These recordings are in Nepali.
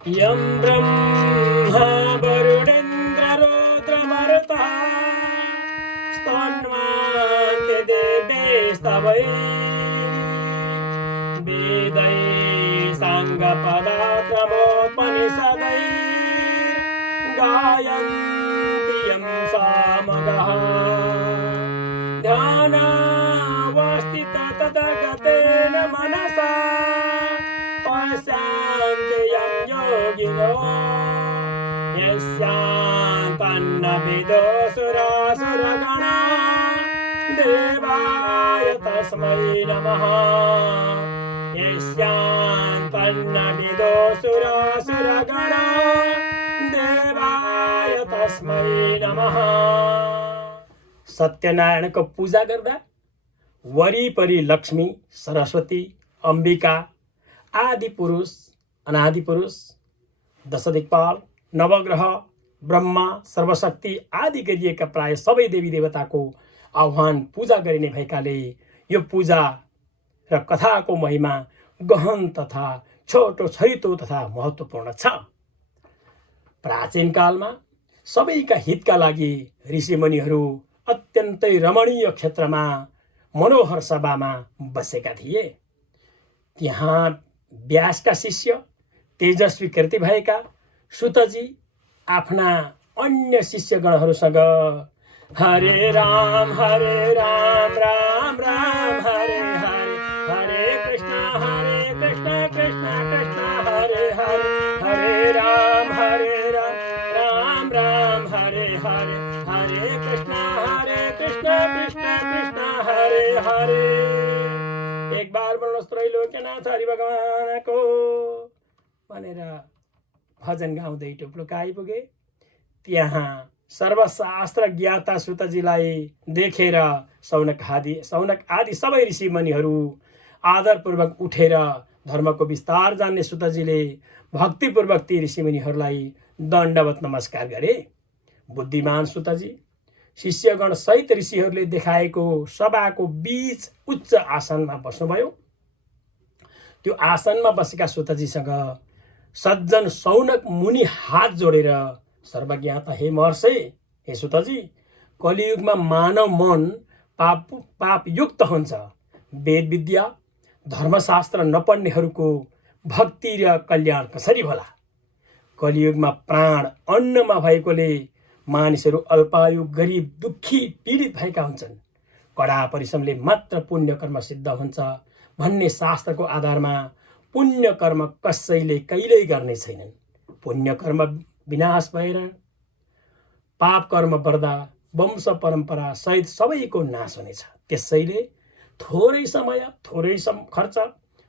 यं ब्रह्मा वरुणेन्द्ररुद्रमरुतः स्तन्वान्ते देवैस्तवैः वेदैः साङ्गपदाक्रमोपनिषदैर्गायन्ति यं सामगाः ध्यानावस्थितो तथागतेन मनसा पश्यन्ति यं योगिनो यस्यान्तान्नविदो सुरासुरगणा देवाय तस्मै नमः यस्यान्तान्नविदो सुरासुरगणा देवाय तस्मै नमः। सत्यनारायणको पूजा गर्दा वरिपरि लक्ष्मी, सरस्वती, अम्बिका, आदि पुरुष, अनादि पुरुष, दशदिक्पाल, नवग्रह, ब्रह्मा, सर्वशक्ति आदि गरिएका प्राय सबै देवी देवताको आह्वान पूजा गरिने भएकाले यो पूजा र कथाको महिमा गहन तथा छोटो छैटो तथा महत्त्वपूर्ण छ। प्राचीन कालमा सबैका हितका लागि ऋषिमुनिहरू अत्यन्तै रमणीय क्षेत्रमा मनोहर सभामा बसेका थिए। त्यहाँ व्यासका शिष्य तेजस्वी कृति भएका सुतजी आफ्ना अन्य शिष्यगणहरूसँग हरे राम राम राम हरे हरे, हरे कृष्ण कृष्ण कृष्ण हरे हरे, हरे राम राम राम हरे हरे, हरे कृष्ण कृष्ण कृष्ण हरे हरे। एक बार बोल्नुहोस् त्रैलोक्यनाथ हरि भगवानको भनेर भजन गाउँदै टुप्लुक आइपुगे। त्यहाँ सर्वशास्त्र ज्ञाता सुतजीलाई देखेर सौनक आदि सबै ऋषिमुनिहरू आदरपूर्वक उठेर धर्मको विस्तार जान्ने सुतजीले भक्तिपूर्वक ती ऋषिमुनिहरूलाई दण्डवत नमस्कार गरे। बुद्धिमान सुतजी शिष्यगण सहित ऋषिहरूले देखाएको सभाको बीच उच्च आसनमा बस्नुभयो। त्यो आसनमा बसेका सुतजीसँग सज्जन सौनक मुनि हात जोडेर सर्वज्ञाता हे महर्षि, हे सुतजी, कलियुगमा मानव मन पापयुक्त हुन्छ। वेद विद्या धर्मशास्त्र नपढ्नेहरूको भक्ति र कल्याण कसरी होला? कलियुगमा प्राण अन्नमा भएकोले मानिसहरू अल्पायु, गरिब, दुःखी, पीडित भएका हुन्छन्। कडा परिश्रमले मात्र पुण्य कर्म सिद्ध हुन्छ भन्ने शास्त्रको आधारमा पुण्य कर्म कसैले कहिल्यै गर्ने छैनन्। पुण्य कर्म विनाश भएर पाप कर्म बढ्दा वंश परम्परा सहित सबैको नाश हुनेछ। त्यसैले थोरै समय, थोरै खर्च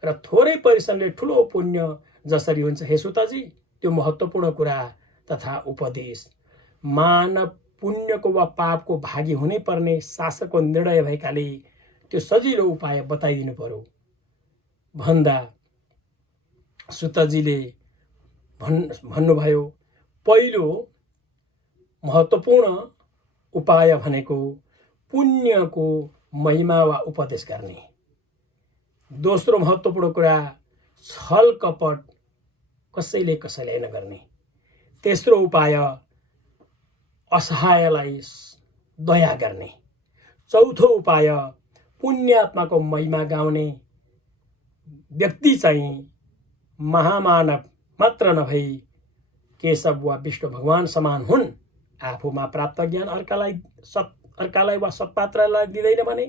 र थोरै परिश्रमले ठुलो पुण्य जसरी हुन्छ, हे सुतजी, त्यो महत्त्वपूर्ण कुरा तथा उपदेश मानव पुण्यको वा पापको भागी हुनै पर्ने शास्त्रको निर्णय भएकाले त्यो सजिलो उपाय बताइदिनु पर्यो भन्दा सुतजीले भन्नुभयो, पहिलो महत्त्वपूर्ण उपाय भनेको पुण्यको महिमा वा उपदेश गर्ने। दोस्रो महत्त्वपूर्ण कुरा छल कपट कसैले नगर्ने। तेस्रो उपाय असहायलाई दया गर्ने। चौथो उपाय पुण्यात्माको महिमा गाउने व्यक्ति चाहिँ महामानव मात्र नभई केशव वा विष्णु भगवान समान हुन्। आफूमा प्राप्त ज्ञान अर्कालाई वा सत्पात्रलाई दिँदैन भने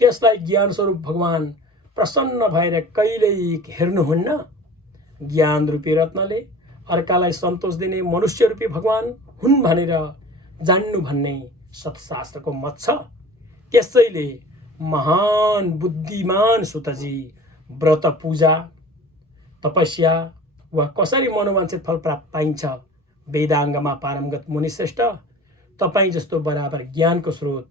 त्यसलाई ज्ञान स्वरूप भगवान प्रसन्न भएर कहिल्यै हेर्नुहुन्न। ज्ञान रूपी रत्नले अर्कालाई सन्तोष दिने मनुष्य रूपी भगवान हुन् भनेर जान्नु भन्ने सत्शास्त्रको मत छ। त्यसैले महान बुद्धिमान सुतजी व्रत, पूजा, तपस्या वा कसरी मनोवाञ्छित फल प्राप्त पाइन्छ, वेदाङ्गमा पारङ्गत मुनिश्रेष्ठ, तपाईँ जस्तो बराबर ज्ञानको स्रोत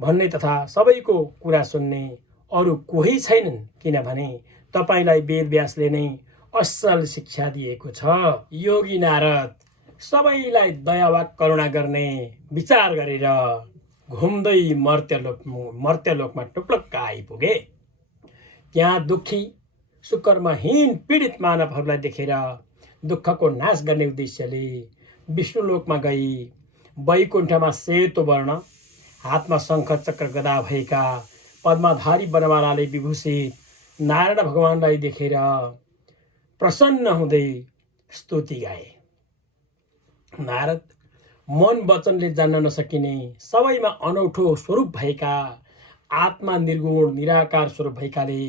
भन्ने तथा सबैको कुरा सुन्ने अरू कोही छैनन्, किनभने तपाईँलाई वेद व्यासले नै असल शिक्षा दिएको छ। योगी नारद सबैलाई दया वा करुणा गर्ने विचार गरेर घुम्दै मर्त्यलोकमा टुप्लक्क आइपुगे। त्यहाँ दुःखी सुकर्महीन पीडित मानवहरूलाई देखेर दुःखको नाश गर्ने उद्देश्यले विष्णुलोकमा गई वैकुण्ठमा सेतो वर्ण हातमा शङ्ख चक्र गदा भएका पद्मधारी वनमालाले विभूषित नारायण भगवानलाई देखेर प्रसन्न हुँदै स्तुति गाए। नारद मन वचनले जान्न नसकिने सबैमा अनौठो स्वरूप भएका आत्मा निर्गुण निराकार स्वरूप भएकाले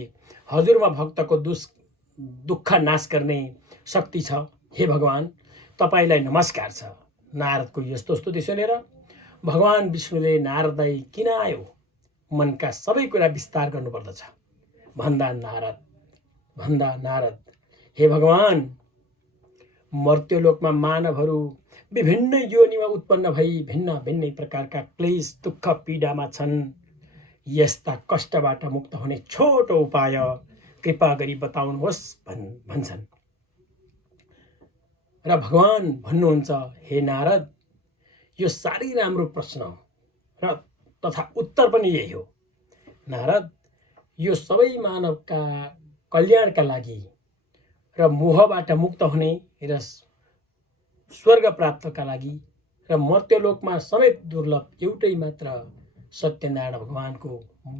हजुरमा भक्तको दुःख नाश गर्ने शक्ति छ। हे भगवान, तपाईँलाई नमस्कार छ। नारदको यस्तो स्तुति सुनेर भगवान विष्णुले नारदलाई किन आयो मनका सबै कुरा विस्तार गर्नुपर्दछ भन्दा नारद हे भगवान, मर्त्यलोकमा मानवहरू विभिन्न योनिमा उत्पन्न भई भिन्न भिन्नै प्रकारका क्लेश दुःख पीडामा छन्। यस्ता कष्टबाट मुक्त हुने छोटो उपाय कृपा गरी बताउनुहोस् भन्छन्। र भगवान भन्नुहुन्छ, हे नारद, यो साह्रै राम्रो प्रश्न हो र तथा उत्तर पनि यही हो। नारद, यो सबै मानवका कल्याणका लागि र मोहबाट मुक्त हुने र स्वर्ग प्राप्तका लागि र मर्त्यलोकमा समेत दुर्लभ एउटै मात्र सत्यनारायण भगवानको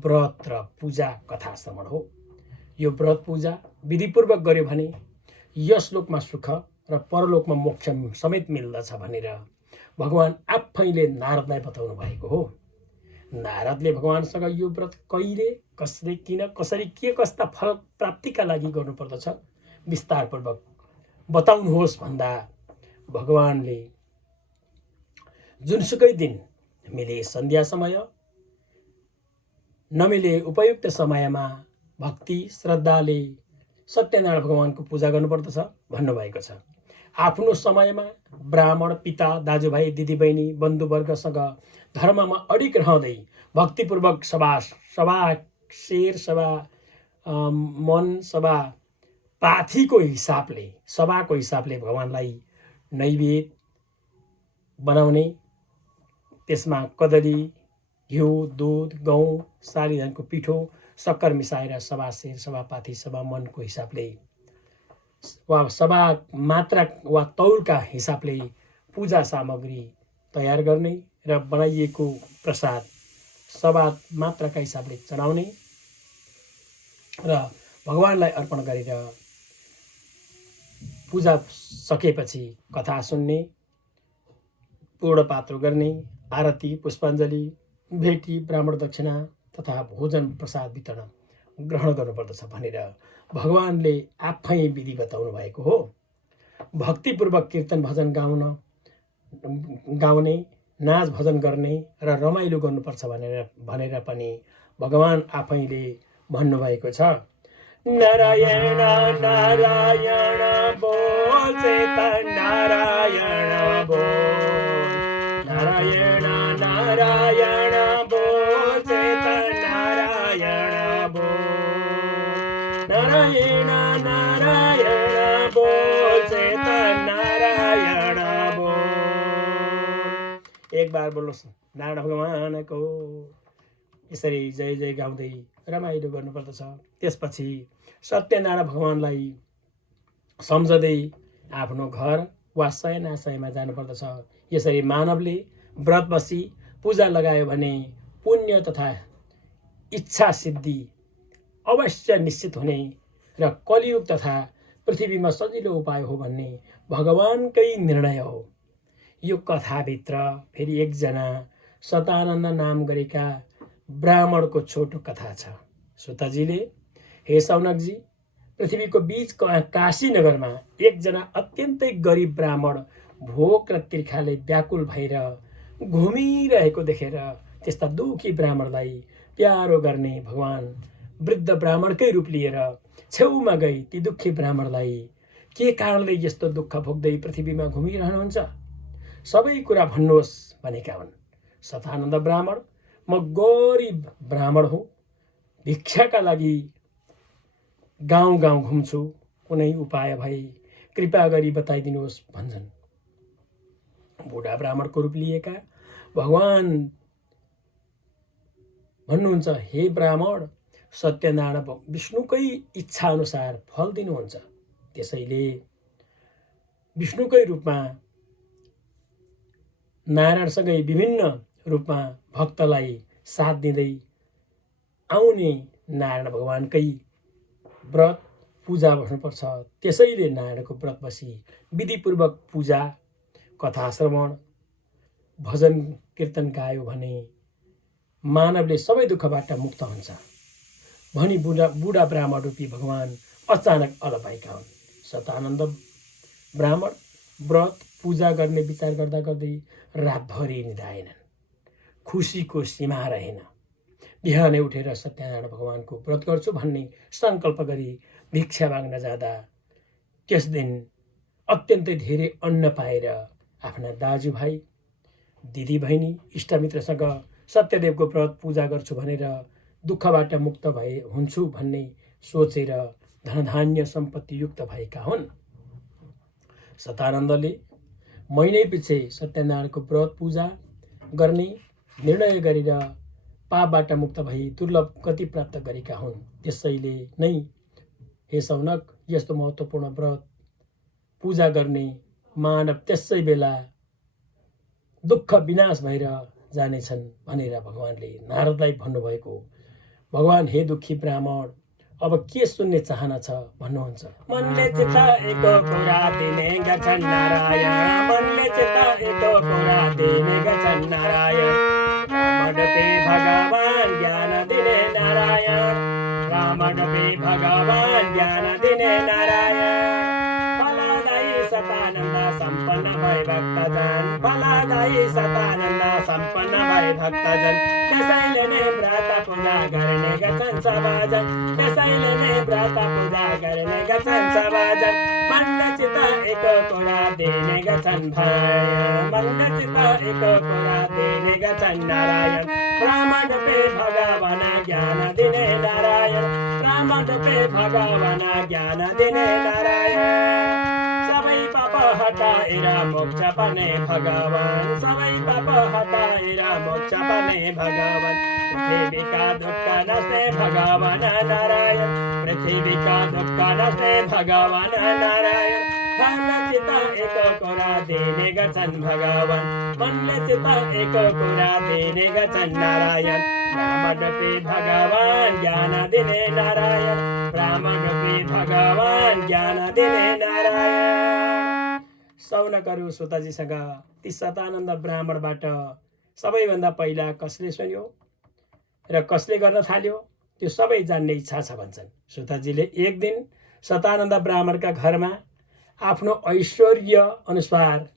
व्रत र पूजा कथा श्रवण हो। यो व्रत पूजा विधिपूर्वक गर्यो भने यस लोकमा सुख र परलोकमा मोक्ष समेत मिल्दछ भनेर भगवान आफैले नारदलाई बताउनु भएको हो। नारदले भगवानसँग यो व्रत कहिले, कसले, किन, कसरी, के कस्ता फल प्राप्तिका लागि गर्नुपर्दछ विस्तारपूर्वक बताउनुहोस् भन्दा भगवानले जुनसुकै दिन मिले सन्ध्या समय नमिले उपयुक्त समयमा भक्ति श्रद्धाले सत्यनारायण भगवानको पूजा गर्नुपर्दछ भन्नुभएको छ। आफ्नो समयमा ब्राह्मण पिता दाजुभाइ दिदीबहिनी बन्धुवर्गसँग धर्ममा अडिग रहँदै भक्तिपूर्वक सभा शेर सभा मन सभा पाथीको हिसाबले भगवानलाई नैवेद्य बनाउने, त्यसमा कदली, घिउ, दूध, गहुँ, सालीधानको पिठो, सक्कर मिसाएर सभा शेर सभा पाथी सभा मनको हिसाबले वा सभा मात्रा वा तौलका हिसाबले पूजा सामग्री तयार गर्ने र बनाइएको प्रसाद सभा मात्राका हिसाबले चढाउने र भगवानलाई अर्पण गरेर पूजा सकेपछि कथा सुन्ने, पूर्ण पात्र गर्ने, आरती पुष्पाञ्जली भेटी ब्राह्मण दक्षिणा तथा भोजन प्रसाद वितरण ग्रहण गर्नुपर्दछ भनेर भगवानले आफै विधि बताउनु भएको हो। भक्तिपूर्वक कीर्तन भजन गाउने, नाच भजन गर्ने र रमाइलो गर्नुपर्छ भनेर पनि भगवान आफैले भन्नुभएको छ। नारायण नारायण बोल चेतन नारायण बोल, नारायण नारायण बोल चेतन नारायण बोल, नारायण नारायण बोल चेतन नारायण बोल। एक बार बोल्नुहोस् नारायण भगवानको। यसरी जय जय गाउँदै रमाइलो गर्नुपर्दछ। त्यसपछि सत्यनारायण भगवानलाई सम्झँदै आफ्नो घर वा शयनाशयमा जानुपर्दछ। यसरी मानवले व्रत बसी पूजा लगायो भने पुण्य तथा इच्छा सिद्धि अवश्य निश्चित हुने र कलियुग तथा पृथ्वीमा सजिलो उपाय हो भन्ने भगवानकै निर्णय हो। यो कथाभित्र फेरि एकजना सतानन्द नाम गरेका ब्राह्मणको छोटो कथा छ। सुतजीले, हे सौनकजी, पृथ्वीको बीच काशी नगरमा एकजना अत्यन्तै गरिब ब्राह्मण भोक र तिर्खाले व्याकुल भएर घुमिरहेको देखेर त्यस्ता दुखी ब्राह्मणलाई प्यारो गर्ने भगवान वृद्ध ब्राह्मणकै रूप लिएर छेउमा गई ती दुखी ब्राह्मणलाई के कारणले यस्तो दुःख भोग्दै पृथ्वीमा घुमिरहनुहुन्छ सबै कुरा भन्नुहोस् भनेका हुन्। सतानन्द ब्राह्मण, म गरिब ब्राह्मण हुँ, भिक्षाका लागि गाउँ गाउँ घुम्छु, कुनै उपाय भए कृपा गरी बताइदिनुहोस् भन्छन्। बुढा ब्राह्मणको रूप लिएका भगवान भन्नुहुन्छ, हे ब्राह्मण, सत्यनारायण विष्णुकै इच्छा अनुसार फल दिनुहुन्छ। त्यसैले विष्णुकै रूपमा नारायणसँगै विभिन्न रूपमा भक्तलाई साथ दिँदै आउने नारायण भगवानकै व्रत पूजा बस्नुपर्छ। त्यसैले नारायणको व्रत बसी विधिपूर्वक पूजा कथा श्रवण भजन कीर्तन गायो भने मानवले सबै दुःखबाट मुक्त हुन्छ भनी बुढा ब्राह्मण रूपी भगवान अचानक अलपाएका हुन्। सतानन्द ब्राह्मण व्रत पूजा गर्ने विचार गर्दा गर्दै रातभरि निधाएनन्। खुसीको सीमा रहेन। बिहानै उठेर सत्यनारायण भगवानको व्रत गर्छु भन्ने सङ्कल्प गरी भिक्षा माग्न जाँदा त्यस दिन अत्यन्तै धेरै अन्न पाएर आफ्ना दाजुभाइ दिदीबहिनी इष्टमित्रसँग सत्यदेवको व्रत पूजा गर्छु भनेर दुःखबाट मुक्त हुन्छु भन्ने सोचेर धनधान्य सम्पत्तियुक्त भएका हुन्। सतानन्दले महिनै पछि सत्यनारायणको व्रत पूजा गर्ने निर्णय गरेर पापबाट मुक्त भई दुर्लभ गति प्राप्त गरेका हुन्। त्यसैले नै हे सौनक, यस्तो महत्त्वपूर्ण व्रत पूजा गर्ने मानव त्यसै बेला दुःख विनाश भएर जानेछन् भनेर भगवानले नारदलाई भन्नुभएको। भगवान हे दुःखी ब्राह्मण, अब के सुन्ने चाहना छ भन्नुहुन्छ। मनले चित्त एको कुरा दिने गर्छन् नारायण, मनले चित्त एको कुरा दिने गर्छन् नारायण। रामडपे भगवान ज्ञान दिने नारायण, रामडपे भगवान ज्ञान दिने नारायण। फलदायी सतानन्द सम्पन्न भए भक्तजन, फलदायी सतानन्द सम्पन्न भए भक्तजन। त्यसैले नै व्रत पूजा गर्ने गर्छन् सबजन, त्यसैले नै व्रत पूजा गर्ने गर्छन् सबजन। मनले चित्त एको कुरा दिने गर्छन् भय, मनले चित्त एको कुरा दिने गर्छन् नारायण। रामडपे भगवान ज्ञान दिने नारायण, रामडपे भगवान ज्ञान दिने नारायण। सबै पाप हटाएर मोक्ष पाउने भगवान, सबै पाप हटाएर मोक्ष पाउने भगवान। पृथ्वीका दुःख नस्ने भगवान नारायण, पृथ्वीका दुःख नस्ने भगवान नारायण। मनले चित्त एको कुरा दिने गर्छन् भगवान, मनले चित्त एको कुरा दिने गर्छन् नारायण। रामडपे भगवान ज्ञान दिने नारायण, रामडपे भगवान ज्ञान दिने नारायण। सौनकहरू सुताजीसँग ती सतानन्द ब्राह्मणबाट सबैभन्दा पहिला कसले सुन्यो र कसले गर्न थाल्यो त्यो सबै जान्ने इच्छा छ भन्छन्। सुताजीले एक दिन सतानन्द ब्राह्मणका घरमा आफ्नो ऐश्वर्य अनुसार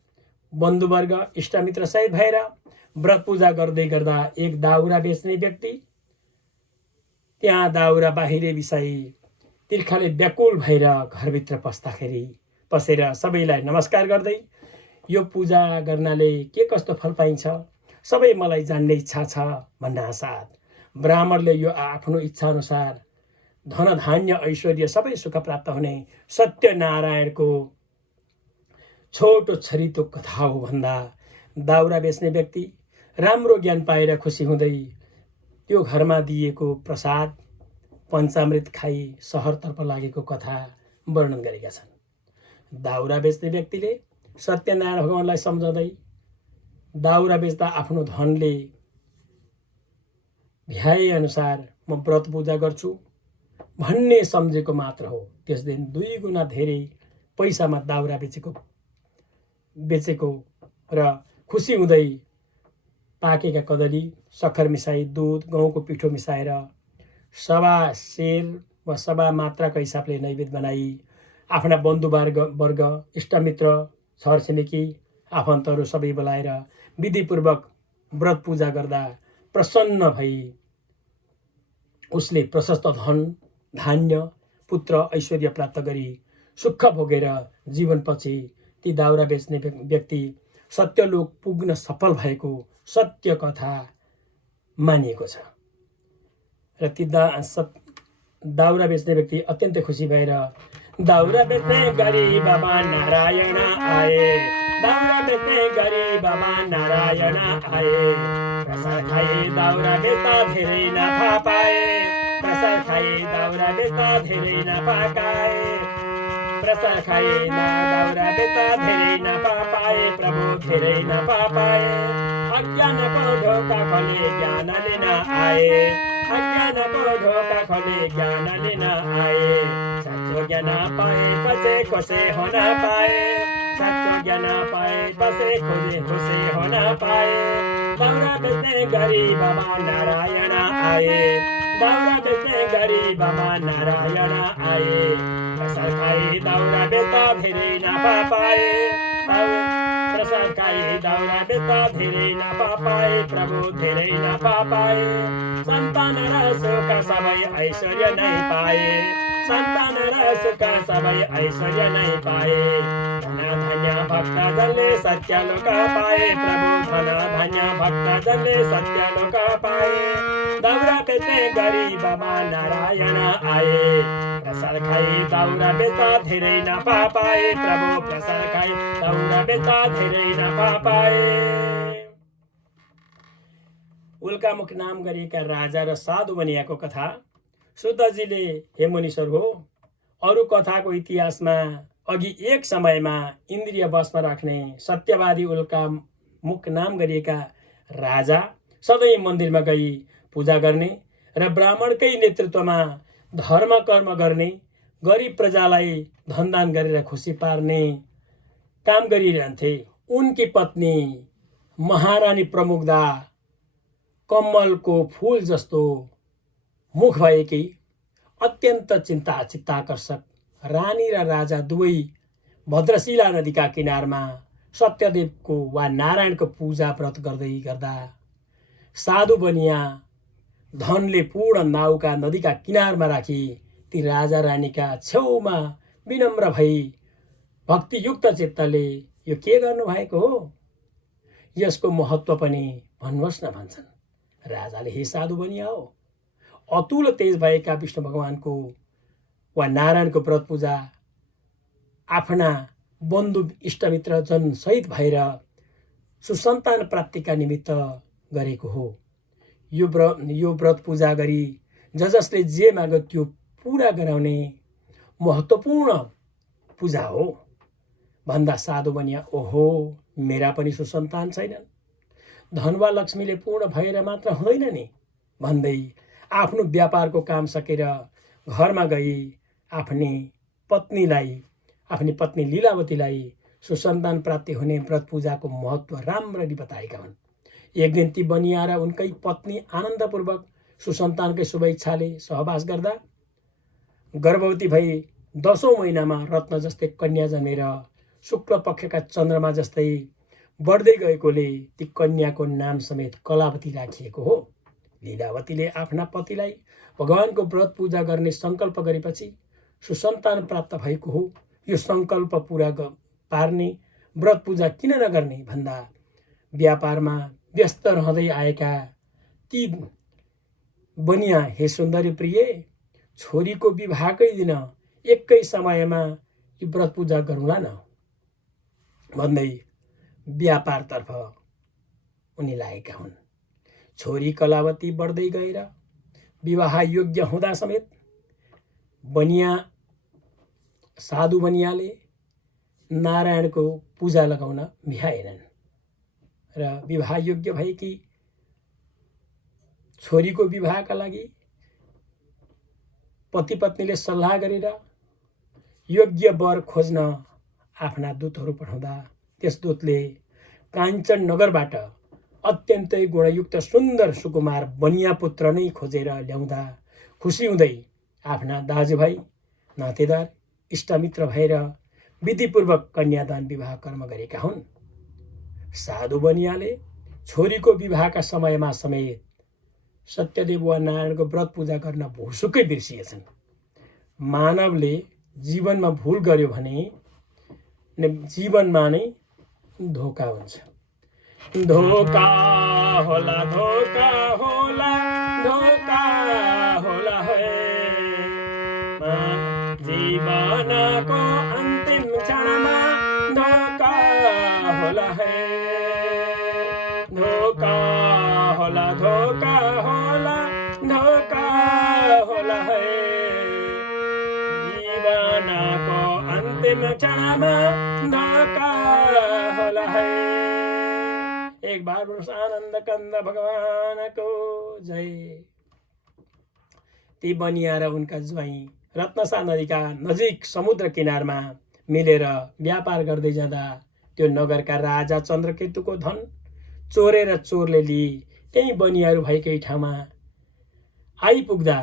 बन्धुवर्ग इष्टमित्रसहित भएर व्रत पूजा गर्दै गर्दा एक दाउरा बेच्ने व्यक्ति त्यहाँ दाउरा बाहिरै बिसाई तिर्खाले व्याकुल भएर घरभित्र पसेर सबैलाई नमस्कार गर्दै यो पूजा गर्नाले के कस्तो फल पाइन्छ सबै मलाई जान्ने इच्छा छ भन्नासाथ ब्राह्मणले यो आफ्नो इच्छा अनुसार धन धान्य ऐश्वर्य सबै सुख प्राप्त हुने सत्यनारायणको छोटो छरितो कथा हो भन्दा दाउरा बेच्ने व्यक्ति राम्रो ज्ञान पाएर खुसी हुँदै त्यो घरमा दिएको प्रसाद पञ्चामृत खाई सहरतर्फ लागेको कथा वर्णन गरेका छन्। दाउरा बेच्ने व्यक्तिले सत्यनारायण भगवानलाई सम्झाउँदै दाउरा बेच्दा आफ्नो धनले भ्याए अनुसार म व्रत पूजा गर्छु भन्ने सम्झेको मात्र हो। त्यस दिन 2 गुणा धेरै पैसामा दाउरा बेचेको र खुसी हुँदै पाकेका कदली सक्खर मिसाई दुध गहुँको पिठो मिसाएर सवा सेर वा सवा मात्राको हिसाबले नैवेद्य बनाई आफ्ना बन्धुवर्ग इष्टमित्र छरछिमेकी आफन्तहरू सबै बोलाएर विधिपूर्वक व्रत पूजा गर्दा प्रसन्न भई उसले प्रशस्त धन धान्य पुत्र ऐश्वर्य प्राप्त गरी सुख भोगेर जीवनपछि ती दाउरा बेच्ने व्यक्ति सत्यलोक पुग्न सफल भएको सत्य कथा मानिएको छ। र ती दाउरा बेच्ने व्यक्ति अत्यन्तै खुसी भएर दाउरा बेच्ने गरी बाबा नारायण आए, दाउरा बेच्ने गरी बाबा नारायण आए। प्रसाद खाए दाउरा बेच्दा धेरै नाफा पाए, प्रसाद खाए दाउरा बेच्दा धेरै नाफा पाए प्रसाद खाए दाउरा बेच्दा धेरै नाफा पाए प्रभु धेरै नाफा पाए अज्ञानको ढोका खोले ज्ञान लिन आए अज्ञानको ढोका खोले ज्ञान लिन आए साँचो ज्ञान पाएपछि खुसी हुन पाए साँचो ज्ञान पाएपछि खुसी हुन पाए दाउरा बेच्ने गरिबमा नारायण आए दाउरा बेच्ने गरिबमा नारायण आए प्रसाद खाए दाउरा बेच्दा धेरै नाफा पाए प्रसाद खाए दाउरा बेच्दा धेरै नाफा पाए प्रभु धेरै नाफा पाए सन्तान र सुख सबै ऐश्वर्य नै पाए सन्तान र सुख सबै ऐश्वर्य नै पाए धन धन्य भक्तजनले सत्य लोक पाए प्रभु धन धन्य भक्तजनले सत्य लोक पाए दाउरा बेच्ने गरिबमा नारायण आए प्रसाद खाई दाउरा बेच्दा धेरै नाफा पाए प्रभु प्रसाद खाई दाउरा बेच्दा धेरै नाफा पाए। उल्कामुख नाम गरिएका राजा र साधु बनियाको कथा शुद्धजीले हे मुनिसहरू हो अरू कथाको इतिहासमा अघि एक समयमा इन्द्रिय वशमा राख्ने सत्यवादी उल्कामुख नाम गरिएका राजा सधैँ मन्दिरमा गई पूजा गर्ने र ब्राह्मणकै नेतृत्वमा धर्म कर्म गर्ने गरिब प्रजालाई धनदान गरेर खुसी पार्ने काम गरिरहन्थे। उनकी पत्नी महारानी प्रमुग्धा कमलको फूल जस्तो मुख भएकी अत्यन्त चित्ताकर्षक रानी र राजा दुवै भद्रशिला नदीका किनारमा सत्यदेवको वा नारायणको पूजा व्रत गर्दै गर्दा साधु बनिया धनले पूर्ण नाउका नदीका किनारमा राखी ती राजा रानीका छेउमा विनम्र भई भक्तियुक्त चित्तले यो के गर्नुभएको हो यसको महत्त्व पनि भन्नुहोस् न भन्छन्। राजाले हे साधु बनिया हो अतुल तेज भएका विष्णु भगवानको वा नारायणको व्रत पूजा आफ्ना बन्धु इष्टमित्र जन सहित भएर सुसन्तान प्राप्तिका निमित्त गरेको हो। यो व्रत पूजा गरी जसले जे माग्यो त्यो पूरा गराउने महत्त्वपूर्ण पूजा हो भन्दा साधु बनिया ओहो मेरा पनि सुसन्तान छैनन् धन वा लक्ष्मीले पूर्ण भएर मात्र हुँदैन नि भन्दै आफ्नो व्यापारको काम सकेर घरमा गई आफ्नी पत्नी लीलावतीलाई सुसन्तान प्राप्ति हुने व्रत पूजाको महत्त्व राम्ररी बताएका हुन्। एक दिन ती बनिया र उनकै पत्नी आनन्दपूर्वक सुसन्तानकै शुभेच्छाले सहवास गर्दा गर्भवती भई 10औं महिनामा रत्न जस्तै कन्या जन्मेर शुक्ल पक्षका चन्द्रमा जस्तै बढ्दै गएकोले ती कन्याको नाम समेत कलावती राखिएको हो। लीलावतीले आफ्ना पतिलाई भगवानको व्रत पूजा गर्ने सङ्कल्प गरेपछि सुसन्तान प्राप्त भएको हो। यो सङ्कल्प पूरा पार्ने व्रत पूजा किन नगर्ने भन्दा व्यापारमा व्यस्त रहँदै आएका ती बनिया हे सुन्दरी प्रिय छोरीको विवाहकै दिन एकै समयमा यो व्रत पूजा गरौँला न भन्दै व्यापारतर्फ उनी लागेका हुन्। छोरी कलावती बढ्दै गएर विवाह योग्य हुँदा समेत साधु बनियाले नारायणको पूजा लगाउन भ्याएनन् र विवाह योग्य भएकी छोरीको विवाहका लागि पति पत्नीले सल्लाह गरेर योग्य वर खोज्न आफ्ना दूतहरू पठाउँदा त्यस दूतले काञ्चन नगरबाट अत्यन्तै गुणयुक्त सुन्दर सुकुमार बनिया पुत्र नै खोजेर ल्याउँदा खुसी हुँदै आफ्ना दाजुभाइ नातेदार इष्टमित्र भएर विधिपूर्वक कन्यादान विवाह कर्म गरेका हुन्। साधु बनियाले छोरीको विवाहका समयमा समेत सत्यदेव वा नारायणको व्रत पूजा गर्न भुसुकै बिर्सिएछन्। मानवले जीवनमा भुल गर्यो भने जीवनमा नै धोका हुन्छ। धोका होला धोका होला धोका होला है जीवनको अन्तिम क्षणमा धोका होला है धोका होला धोका होला धोका होला है अन्तिम क्षणमा धोका होला है। एक बार पुरुष आनन्द कन्द भगवानको जय। ती बनिया र उनका ज्वाइँ रत्नसा नदीका नजिक समुद्र किनारमा मिलेर व्यापार गर्दै जाँदा त्यो नगरका राजा चन्द्रकेतुको धन चोरेर चोरले लिई त्यही बनियाहरू भएकै ठाउँमा आइपुग्दा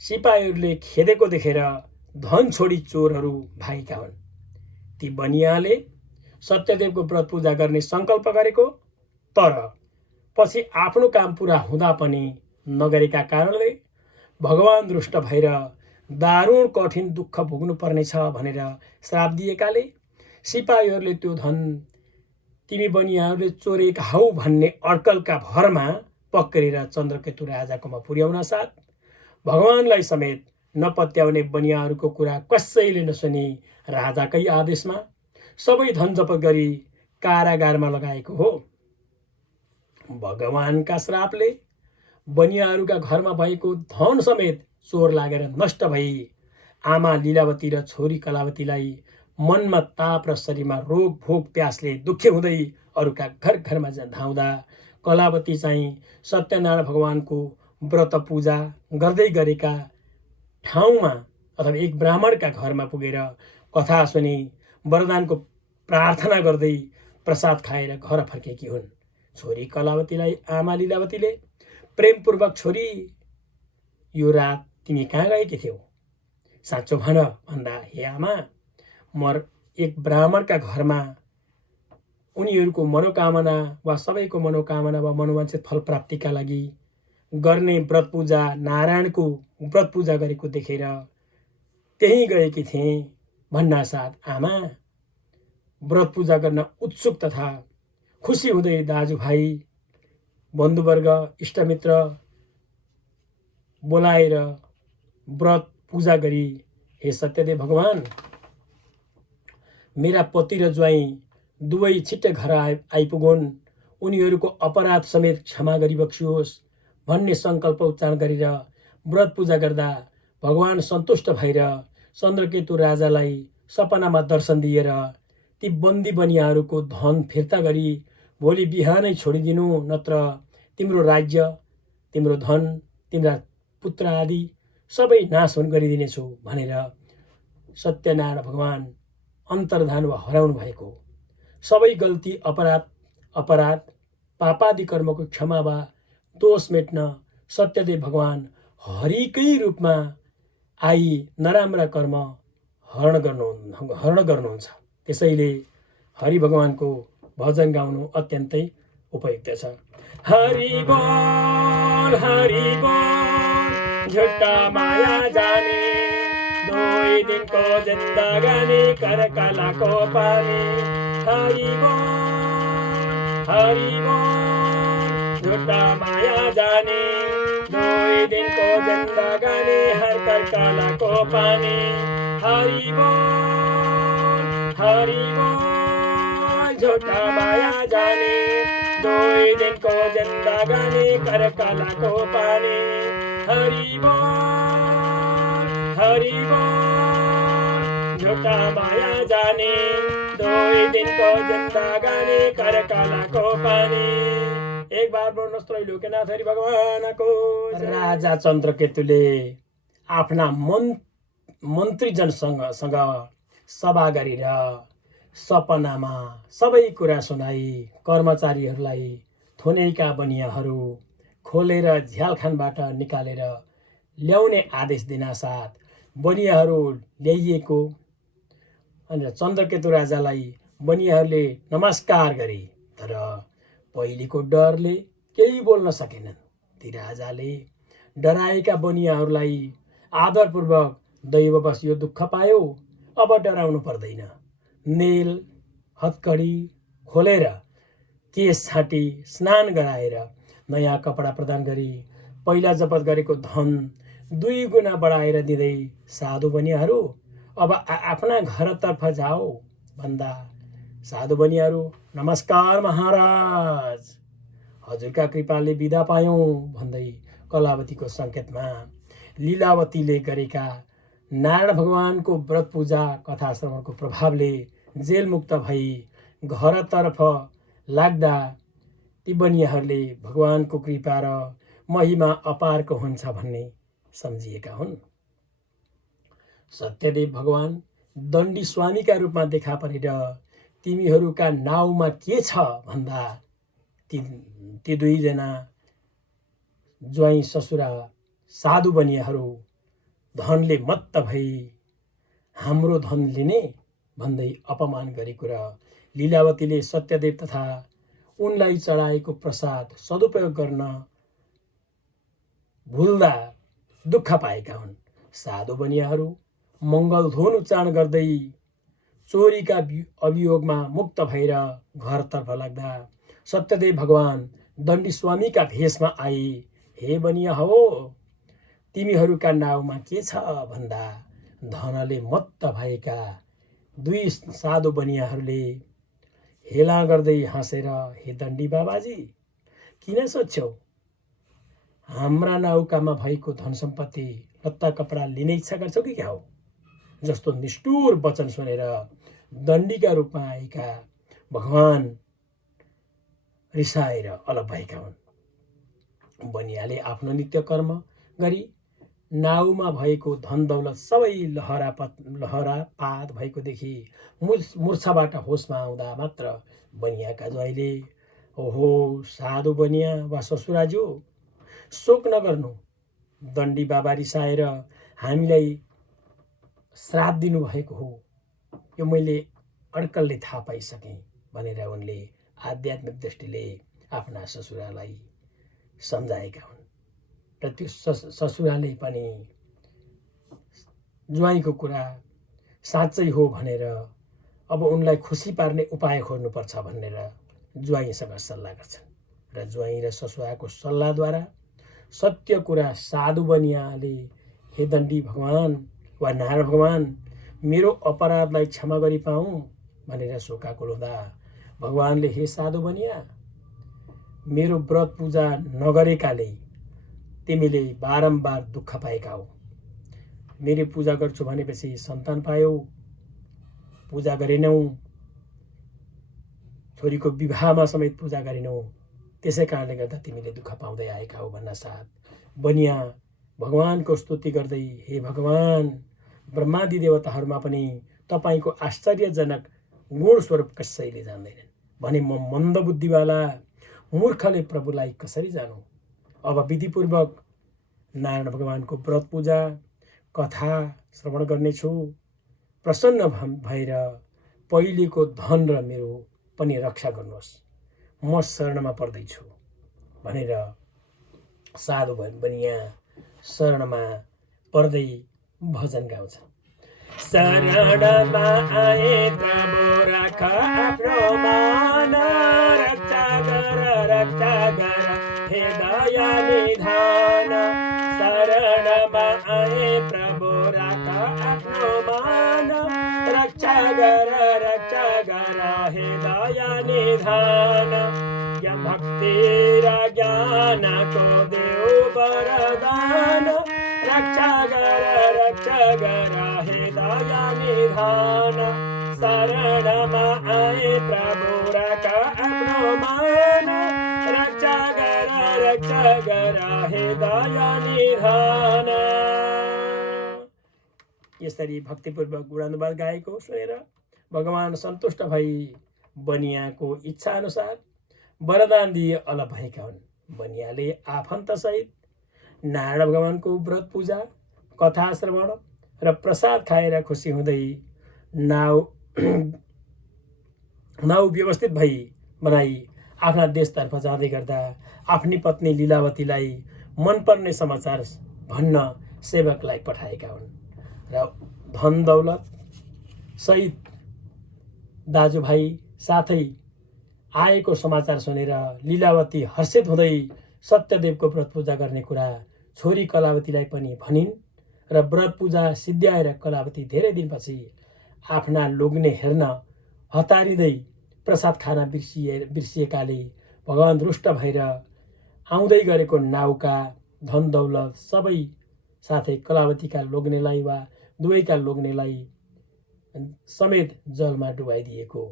सिपाहीहरूले खेदेको देखेर धन छोडी चोरहरू भागेका हुन्। ती बनियाले सत्यदेवको व्रत पूजा गर्ने सङ्कल्प गरेको, तर पछि आफ्नो काम पुरा हुँदा पनि नगरेका कारणले भगवान रुष्ट भएर दारुण कठिन दुःख भोग्नु पर्नेछ भनेर श्राप दिएकाले सिपाहीहरूले त्यो धन तिमी बनियाहरूले चोरेका हौ भन्ने अड्कलका भरमा पक्रेर चन्द्रकेतु राजाकोमा पुर्याउन साथ भगवानलाई समेत नपत्याउने बनियाहरूको कुरा कसैले नसुनी राजाकै आदेशमा सबै धन जपत गरी कारागारमा लगाएको हो। भगवानका श्रापले बनियाहरूका घरमा भएको धन समेत चोर लागेर नष्ट भई आमा लीलावती र छोरी कलावतीलाई मनमा ताप र शरीरमा रोग भोग प्यासले दुःखी हुँदै अरूका घर घरमा धाउँदा कलावती चाहिँ सत्यनारायण भगवानको व्रत पूजा गर्दै गरेका ठाउँमा अथवा एक ब्राह्मणका घरमा पुगेर कथा सुनि वरदानको प्रार्थना गर्दै प्रसाद खाएर घर फर्केकी हुन्। छोरी कलावतीलाई आमा लीलावतीले प्रेमपूर्वक छोरी यो रात तिमी कहाँ गएकी थियौ? साँचो भन भन्दा हे आमा म एक ब्राह्मणका घरमा उनीहरूको मनोकामना वा सबैको मनोकामना वा मनोवाञ्छित फल प्राप्तिका लागि गर्ने व्रत पूजा नारायणको व्रत पूजा गरेको देखेर त्यही गएकी थिएँ भन्नासाथ आमा व्रत पूजा गर्न उत्सुक तथा खुसी हुँदै दाजुभाइ बन्धुवर्ग इष्टमित्र बोलाएर व्रत पूजा गरी हे सत्यदेव भगवान मेरा पति र ज्वाइँ दुवै छिट्टै घर आइपुगुन्, उनीहरूको अपराध समेत क्षमा गरिबक्सियोस् भन्ने सङ्कल्प उच्चारण गरेर व्रत पूजा गर्दा भगवान सन्तुष्ट भएर चन्द्रकेतु राजालाई सपनामा दर्शन दिएर ती बन्दी बनियाहरूको धन फिर्ता गरी भोलि बिहानै छोडिदिनु, नत्र तिम्रो राज्य तिम्रो धन तिम्रा पुत्र आदि सबै नाश गरिदिनेछु भनेर सत्यनारायण भगवान अन्तर्धान वा हराउनु भएको। सबै गल्ती अपराध पापादि कर्मको क्षमा वा दोष मेट्न सत्यदेव भगवान हरिकै रूपमा आई नराम्रा कर्म हरण गर्नुहुन्छ। त्यसैले हरि भगवानको भजन गाउनु अत्यन्तै उपयुक्त छ। हरि बोल झुट्टा माया जाने, 2 दिनको जिन्दगानी कर कालाको पानी। हरि बोल झुट्टा माया जाने, 2 दिनको जिन्दगानी हर कर कालाको पानी। हरि बोल झुट्टा माया जाने, 2 दिनको जिन्दगानी कर कालाको पानी। हरि बोल झुट्टा माया जाने, 2 दिनको जिन्दगानी कर कालाको पानी। एक बार बोल्नुहोस् त्रैलोक्यनाथ हरि भगवानको। राजा चन्द्रकेतुले आफ्ना मन्त्रीजनसँग सभा गरेर सपनामा सबै कुरा सुनाई कर्मचारीहरूलाई थुनैका बनियाहरू खोलेर झ्यालखानबाट निकालेर ल्याउने आदेश दिनासाथ बनियाहरू ल्याइएको अनि चन्द्रकेतु राजालाई बनियाहरूले नमस्कार गरे, तर पहिलेको डरले केही बोल्न सकेनन्। ती राजाले डराएका बनियाहरूलाई आदरपूर्वक दैववश यो दुःख पायो, अब डराउनु पर्दैन। नेल हत्कडी खोलेर केस छाटी स्नान गराएर नयाँ कपडा प्रदान गरी पहिला जपत गरेको धन 2 गुणा बढाएर दिँदै साधु बनियाहरू अब आफ्ना घरतर्फ जाओ भन्दा साधु बनियाहरू नमस्कार महाराज, हजुरका कृपाले बिदा पायौँ भन्दै कलावतीको सङ्केतमा लीलावतीले गरेका नारायण भगवानको व्रत पूजा कथा श्रवणको प्रभावले जेलमुक्त भई घरतर्फ लाग्दा ती बनियाहरूले भगवानको कृपा र महिमा अपारको हुन्छ भन्ने सम्झिएका हुन्। सत्यदेव भगवान दण्डी स्वामीका रूपमा देखा परेर तिमीहरूका नाउँमा के छ भन्दा ती दुईजना ज्वाइँ ससुरा साधु बनियाहरू धनले मत्त भई हाम्रो धन लिने भन्दै अपमान गरेको र लीलावतीले सत्यदेव तथा उनलाई चढाएको प्रसाद सदुपयोग गर्न भुल्दा दुःख पाएका हुन्। साधु बनियाहरू मङ्गलध्वनि उच्चारण गर्दै चोरीका अभियोगमा मुक्त भएर घरतर्फ लाग्दा सत्यदेव भगवान दण्डी स्वामीका भेषमा आए। हे बनिया हो, तिमीहरूका नाउँमा के छ भन्दा धनले मत्त भएका दुई साधु बनियाहरूले हेला गर्दै हाँसेर, हे दण्डी बाबाजी, किन सोध्छौ? हाम्रा नौकामा भएको धन सम्पत्ति लत्ता कपडा लिने इच्छा गर्छौ कि क्या हो? जस्तो निष्ठुर वचन सुनेर दण्डीका रूपमा आएका भगवान रिसाएर अलग भएका हुन्। बनियाले आफ्नो नित्य कर्म गरी नाउमा भएको धन दौलत सबै लहरापात भएको देखि मूर्छाबाट होसमा आउँदा मात्र बनियाका ज्वाइँले, ओहो साधु बनिया वा ससुराज्यू, शोक नगर्नु, दण्डी बाबा रिसाएर हामीलाई श्राप दिनुभएको हो, यो मैले अड्कलले थाहा पाइसकेँ भनेर उनले आध्यात्मिक दृष्टिले आफ्ना ससुरालाई सम्झाएका हुन्। र त्यो ससुराले पनि ज्वाइँको कुरा साँच्चै हो भनेर अब उनलाई खुसी पार्ने उपाय खोज्नुपर्छ भनेर ज्वाइँसँग सल्लाह गर्छन्। र ज्वाइँ र ससुराको सल्लाहद्वारा सत्य कुरा साधु बनियाले, हे दण्डी भगवान वा नारायण भगवान, मेरो अपराधलाई क्षमा गरी पाऊँ भनेर शोकाकुल हुँदा भगवानले, हे साधु बनिया, मेरो व्रत पूजा नगरेकाले तिमीले बारम्बार दुःख पाएका हो। मेरो पूजा गर्छु भनेपछि सन्तान पायौ, पूजा गरेनौ, छोरीको विवाहमा समेत पूजा गरेनौ, त्यसै कारणले गर्दा तिमीले दुःख पाउँदै आएका हो भन्न साथ बनिया भगवानको स्तुति गर्दै, हे भगवान, ब्रह्मादि देवताहरूमा पनि तपाईँको आश्चर्यजनक गुण स्वरूप कसैले जान्दैनन् भने म मन्दबुद्धिवाला मूर्खले प्रभुलाई कसरी जानू? अब विधिपूर्वक नारायण भगवानको व्रत पूजा कथा श्रवण गर्नेछु। प्रसन्न भएर पहिलेको धन र मेरो पनि रक्षा गर्नुहोस्, म शरणमा पर्दैछु भनेर साधु बनिया शरणमा पर्दै भजन गाउँछ। शरणमा आए प्रभु राख आफ्नो मान, रक्षा गर हे दया निधान। शरणमा आए प्रभु राख आफ्नो मान, रक्षा गर हे दया निधान। या भक्ति र ज्ञानको देऊ वरदान, रक्षा गर हे दया निधान। शरणमा आए प्रभु राख आफ्नो मान, रक्षा गर हे दया निधान। यसरी भक्तिपूर्वक गुणानुवाद गाएको सुनेर भगवान सन्तुष्ट भई बनियाको इच्छा अनुसार वरदान दिए अलग भएका हुन्। बनियाले आफन्तसहित नारायण भगवानको व्रत पूजा कथा श्रवण र प्रसाद खाएर खुसी हुँदै नाउ व्यवस्थित भई बनाई आफ्ना देशतर्फ जाँदै गर्दा आफ्नी पत्नी लीलावतीलाई मनपर्ने समाचार भन्न सेवकलाई पठाएका हुन्। र धन दौलत सहित दाजुभाइ साथै आएको समाचार सुनेर लीलावती हर्षित हुँदै सत्यदेवको व्रत पूजा गर्ने कुरा छोरी कलावतीलाई पनि भनिन्। र व्रत पूजा सिद्ध्याएर कलावती धेरै दिनपछि आफ्ना लोग्ने हेर्न हतारिँदै प्रसाद खान बिर्सिएकाले भगवान रुष्ट भएर आउँदै गरेको नाउका धन दौलत सबै साथै कलावतीका लोग्नेलाई वा दुवैका लोग्नेलाई समेत जलमा डुबाइदिएको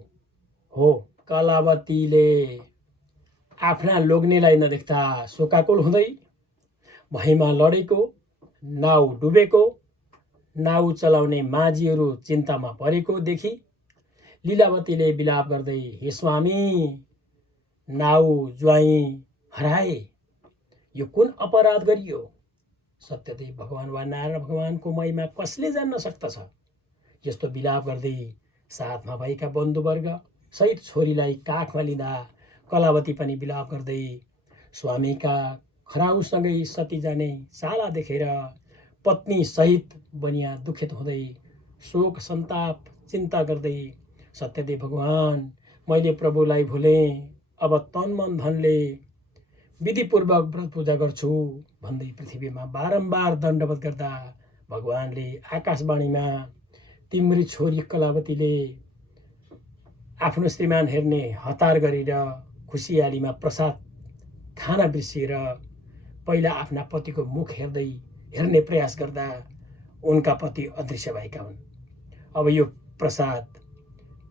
हो। कलावतीले आफ्ना लोग्नेलाई नदेख्दा शोकाकुल हुँदै भैमा लडेको, नाउ डुबेको, नाउ चलाउने माझीहरू चिन्तामा परेको देखि लीलावतीले विलाप गर्दै, हे स्वामी, नाउ ज्वाइँ हराए, यो कुन अपराध गरियो? सत्यदेव भगवान वा नारायण भगवानको महिमा कसले जान्न सक्दछ? यस्तो विलाप गर्दै साथमा भएका बन्धुवर्ग सहित छोरीलाई काखमा लिँदा कलावती पनि विलाप गर्दै स्वामीका खराउसँगै सती जाने चाला देखेर पत्नी सहित बनिया दुखित हुँदै शोक सन्ताप चिन्ता गर्दै, सत्यदेव भगवान, मैले प्रभुलाई भुलेँ, अब तन मन धनले विधिपूर्वक व्रत पूजा गर्छु भन्दै पृथ्वीमा बारम्बार दण्डवत गर्दा भगवानले आकाशवाणीमा, तिम्री छोरी कलावतीले आफ्नो श्रीमान हेर्ने हतार गरेर खुसियालीमा प्रसाद खान बिर्सिएर पहिला आफ्ना पतिको मुख हेर्ने प्रयास गर्दा उनका पति अदृश्य भएका हुन्। अब यो प्रसाद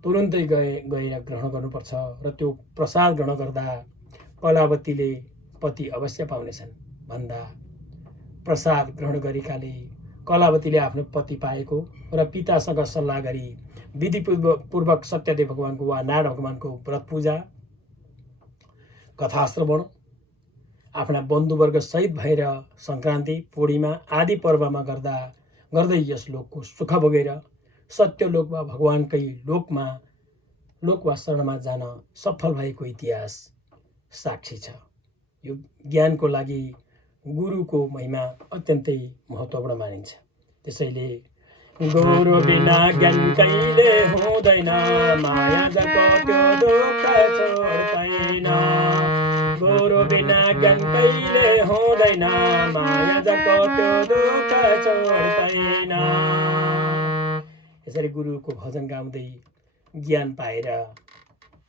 तुरुन्तै गएर ग्रहण गर्नुपर्छ र त्यो प्रसाद ग्रहण गर्दा कलावतीले पति अवश्य पाउनेछन् भन्दा प्रसाद ग्रहण गरेकाले कलावतीले आफ्नो पति पाएको र पितासँग सल्लाह गरी विधिपूर्वक सत्यदेव भगवानको वा नारायण भगवानको व्रत पूजा, कथा श्रवण, आफ्ना बन्धुवर्ग सहित भएर सङ्क्रान्ति, पूर्णिमा आदि पर्वमा गर्दै यस लोकको सुख भोगेर सत्यलोक वा भगवानकै लोक वा शरणमा जान सफल भएको इतिहास साक्षी छ। यो ज्ञानको लागि गुरुको महिमा अत्यन्तै महत्त्वपूर्ण मानिन्छ। त्यसैले गुरु बिना ज्ञान कहिले हुँदैन, माया जको त्यो दुःख छोड्दैन। गुरु बिना ज्ञान कहिले हुँदैन, माया जको त्यो दुःख छोड्दैन। यसरी गुरुको भजन गाउँदै ज्ञान पाएर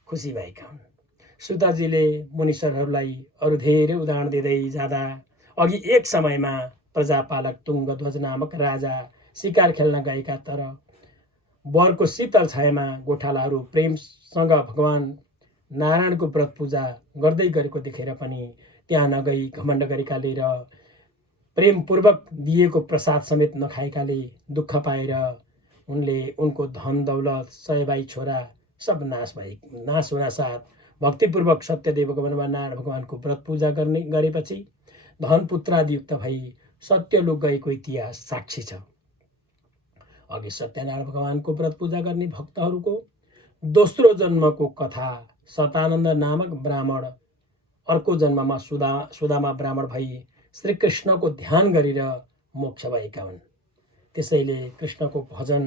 खुसी भएका हुन्। सुताजीले मुनिश्वरहरूलाई अरू धेरै उदाहरण दिँदै जाँदा अघि एक समयमा प्रजापालक तुङ्गध्वज नामक राजा शिकार खेल्न गएका, तर वरको शीतल छायामा गोठालाहरू प्रेमसँग भगवान नारायणको व्रत पूजा गर्दै गरेको देखेर पनि त्यहाँ नगई घमण्ड गरेकाले र प्रेमपूर्वक दिएको प्रसाद समेत नखाएकाले दुःख पाएर उनले उनको धन दौलत सयबाई छोरा सब नाश हुन साथ भक्तिपूर्वक सत्यदेव भगवान वा नारायण भगवानको व्रत पूजा गरेपछि धन पुत्रादियुक्त भई सत्यलोक गएको इतिहास साक्षी छ। अघि सत्यनारायण भगवानको व्रत पूजा गर्ने भक्तहरूको दोस्रो जन्मको कथा, सतानन्द नामक ब्राह्मण अर्को जन्ममा सुदामा ब्राह्मण भई श्रीकृष्णको ध्यान गरेर मोक्ष भएका हुन्। त्यसैले कृष्णको भजन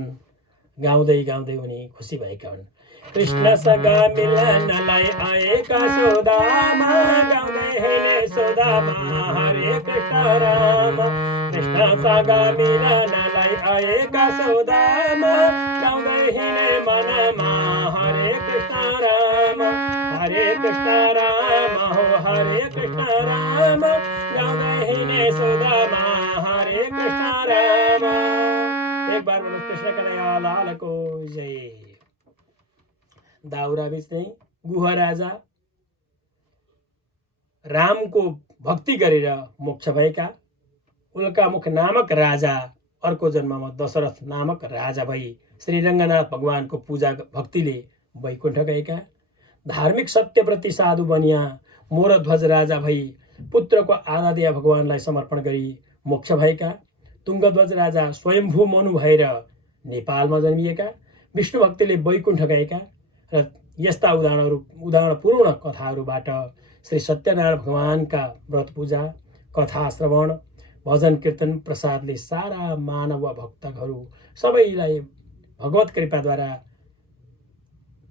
गाउँदै गाउँदै उनी खुसी भएका हुन्। कृष्णसँग मिलनलाई आएका सुदामा, गाउँदै हिँडे सुदामा हरे कृष्ण राम। कृष्णसँग मिलनलाई आएका सुदामा, गाउँदै हिँडे मनमा हरे कृष्ण राम। हरे कृष्ण राम हो हरे कृष्ण राम, गाउँदै हिँडे सुदामा हरे कृष्ण राम। एक बार बोलो कृष्ण कन्हैया लाल को जय। दाउरा बेच्ने गुह राजा रामको भक्ति गरेर मोक्ष भएका उल्कामुख नामक राजा अर्को जन्ममा दशरथ नामक राजा भई श्री रङ्गनाथ भगवानको पूजा भक्तिले वैकुण्ठ गएका, धार्मिक सत्यव्रती साधु बनिया मोरध्वज राजा भई पुत्रको आराध्य भगवानलाई समर्पण गरी मोक्ष भएका, तुङ्गध्वज राजा स्वयम्भू मनु भएर नेपालमा जन्मिएका, विष्णु भक्तिले वैकुण्ठ गएका र यस्ता उदाहरणपूर्ण कथाहरूबाट श्री सत्यनारायण भगवानका व्रत पूजा, कथा श्रवण, भजन कीर्तन प्रसादले सारा मानव भक्तहरू सबैलाई भगवत कृपाद्वारा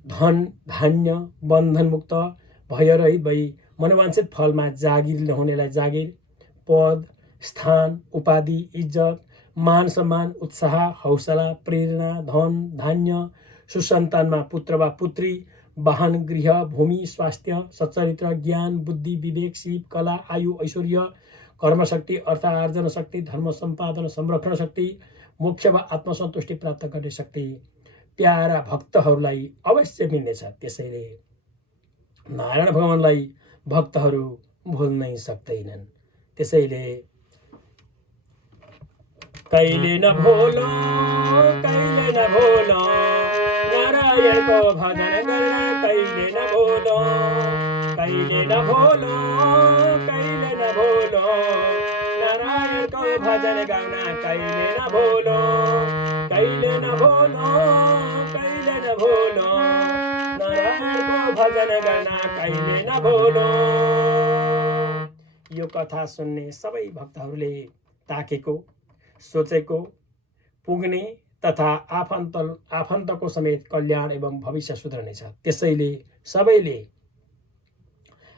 धन धान्य बन्धन मुक्त भयरहित भई मनोवाञ्छित फलमा जागिर नहुनेलाई जागिर, पद स्थान उपाधि इज्जत मान सम्मान उत्साह हौसला प्रेरणा धन धान्य सुसन्तानमा पुत्र वा पुत्री वाहन गृह भूमि स्वास्थ्य सच्चरित्र ज्ञान बुद्धि विवेक सिप कला आयु ऐश्वर्य कर्मशक्ति अर्थ आर्जन शक्ति धर्म सम्पादन संरक्षण शक्ति मोक्ष वा आत्मसन्तुष्टि प्राप्त गर्ने शक्ति प्यारा भक्तहरूलाई अवश्य मिल्नेछ। त्यसैले नारायण भगवानलाई भक्तहरू भुल्नै सक्दैनन्। त्यसैले कहिले नभुलो नारायणको भजन गर्न, कहिले नभुलो नारायणको भजन गर्न, कहिले नभुलो नारायणको भजन गर्न, कहिले नभुलो। यो कथा सुन्ने सबै भक्तहरूले ताकेको, सोचेको, पुग्ने तथा आफन्तको समेत कल्याण एवं भविष्य सुध्रनेछ। त्यसैले सबैले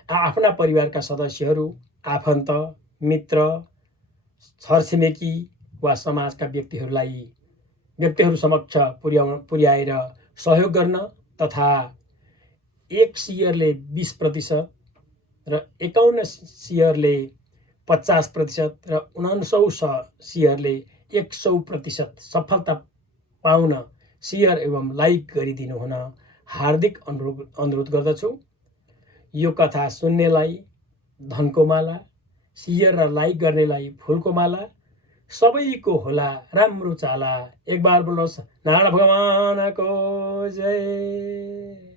आफ्ना परिवारका सदस्यहरू, आफन्त, मित्र, छरछिमेकी वा समाजका व्यक्तिहरू समक्ष पुर्याएर सहयोग गर्न तथा 1 सेयरले 20% र 51 सेयरले 50% र 49 सेयरले 100% सफलता पाउन सेयर एवं लाइक गरिदिनु हुन हार्दिक अनुरोध गर्दछु। यो कथा सुन्नेलाई धनको माला, सेयर र लाइक गर्नेलाई फुलको माला, सबैको होला राम्रो चाला। एक बार बोल्नुहोस् नारायण भगवानको जय।